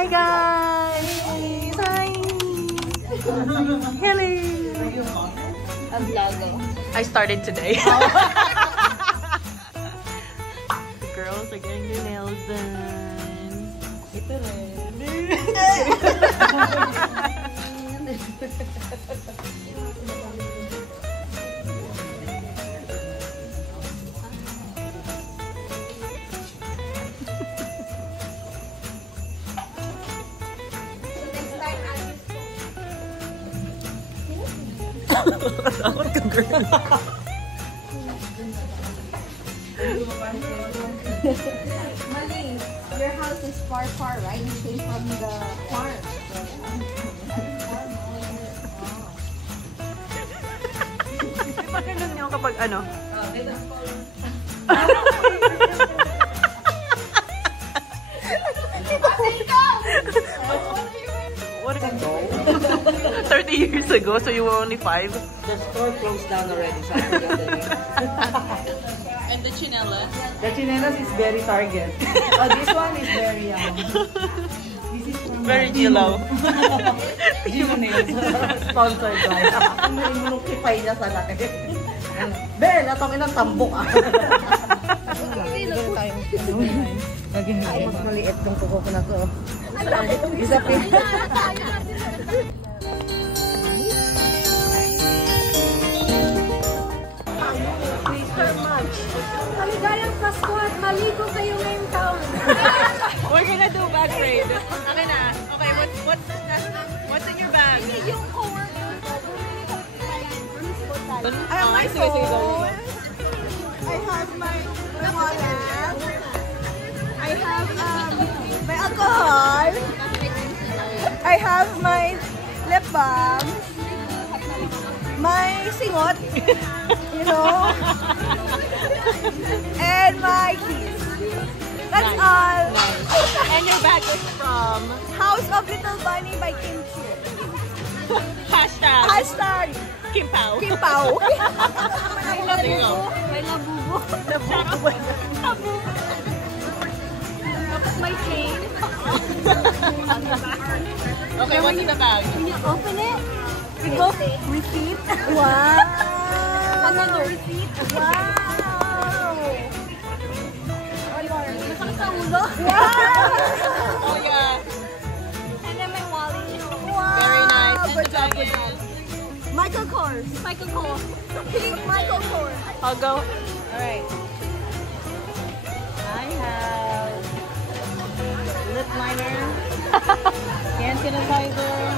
Hi guys! Hi! Hello! I started today. The girls are getting their nails done. Ito rin. Takot ka, girl. Mali, your house is far, right? You came from the farm. Di ba ganun nyo kapag ano? What did it go? 30 years ago, so you were only 5? The store closed down already, so I forgot the name. And the chinela? The chinelas is very Target. Oh, this one is very this is from Very Gilo. Gilo Nails. Sponsored by. Ang minukipay niya sa laki. Ben, natang inang tambok ah. Ay, mas maliit tong kuko ko na to. Isa pa. Maligayang Pasko at maligo kayo ngayong taon. We're gonna do bag raid. Okay na. Okay, what's in your bag? Yung coworker ko. I have my phone. I have my wallet. I have my alcohol. I have my lip balm. My singot. You know. And my keys. That's all. Nice. And your bag is from House of Little Bunny by Kim Chu. Hashtag Kim Pao. Kim Pao. May labubo. May labubo. Tapos may chain. Okay, what's in the bag? Can you open it? Receipt. Wow. Another receipt. Wow. Masakit sa ulo. Wow. Oh yeah. And then my wallet. Wow. Very nice. And Good the job, bag good job. Michael Kors. Michael Kors. Pink Michael Kors. I'll go. Alright. I have lip liner, hand sanitizer,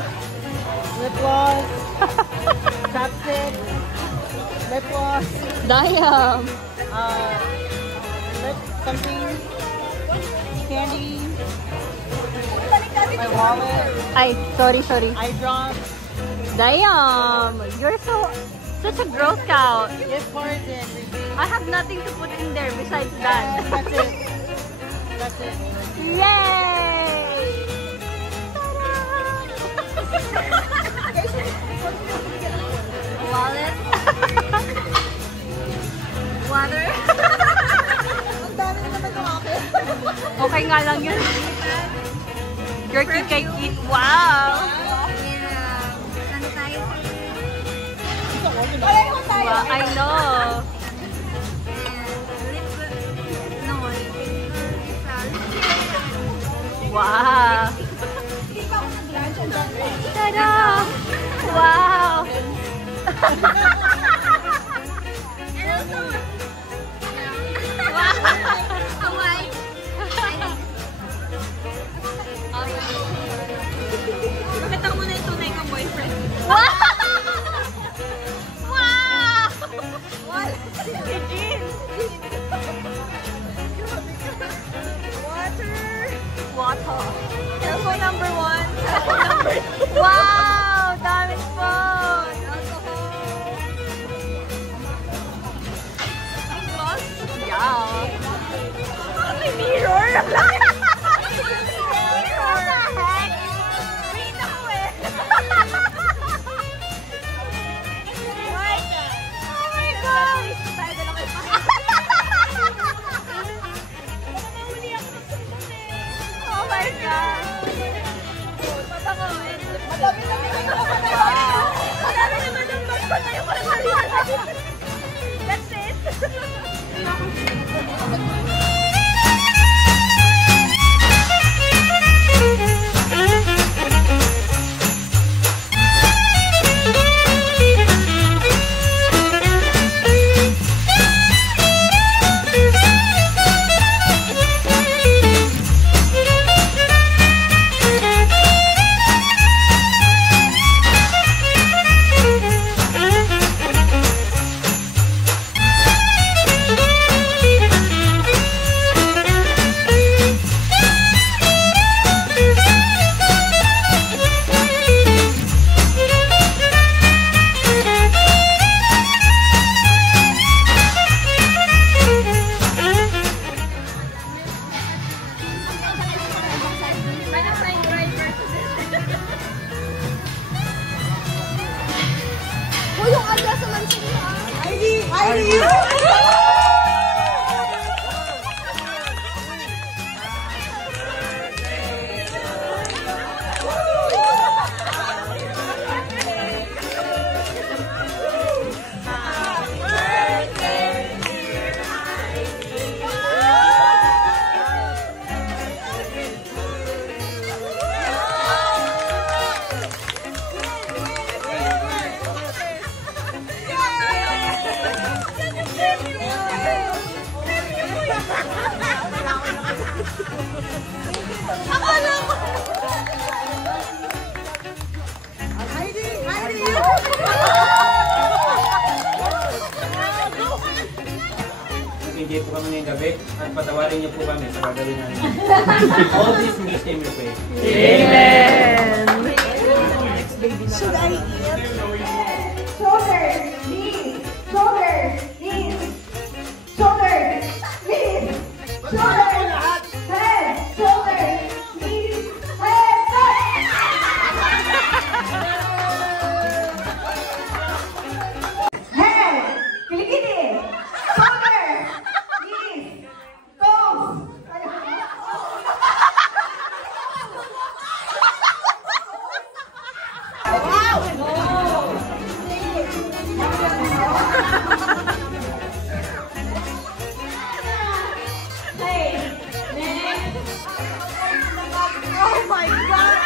lip gloss, chapstick, lip gloss, Damn. lip something, candy, my wallet, Ay, sorry. eye drops, Damn. You're such a Girl Scout. gift cards, and receipts. I have nothing to put in there besides that. That's it. That's it. Yay! Wallet. Water. Ang dami na naman yung akin. Okay nga lang yun. Jerky cake. Wow! Sanitizer. Pareho tayo. Wow, I know. Wow! Hindi pa ako nag-lunch. Tada! Wow! And also, Hawaii. Pakita mo na yung tunay kong boyfriend. Wow! Wow! What? Eugene! Water. Cellphone number 1. Wow! Daming phone! Yeah. May mirror. What the heck? Wait ako eh. Oh my God! Oh my God! Hi to you! Hindi po kami ngayong gabi at patawarin niyo po kami sa gagawin namin. All this in His name we pray. Amen! Should I eat? Shoulders, knees, shoulders, knees, shoulders, knees, shoulders, head, shoulders, knees, head, head, kilikili, shoulders, knees, toes. Oh my God!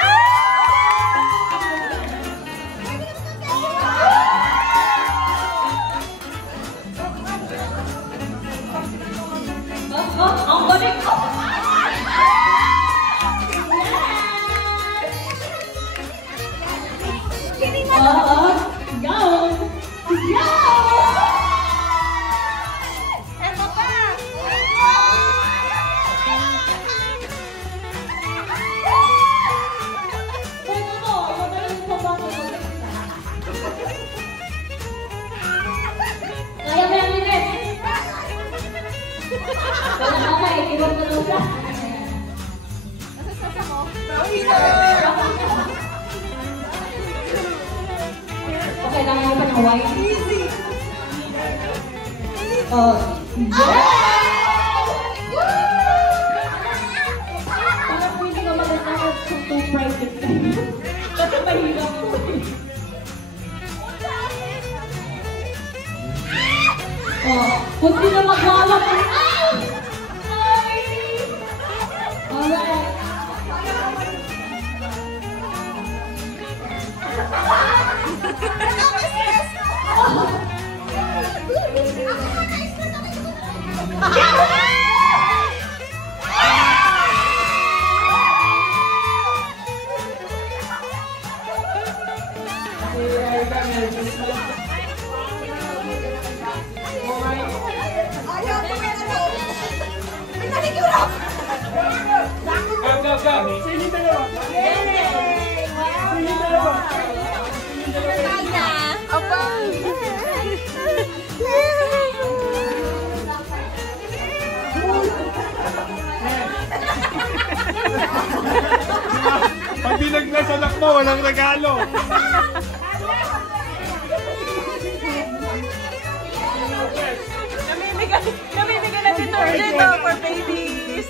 Okay, lang mo pa ng white. Easy. Parang hindi ko magandang too private. Kasi mahirap po eh. Kung sino magwawag ang alright. Go, go, go! Pag binagnas anak mo, walang regalo. Namimigay na dito for babies!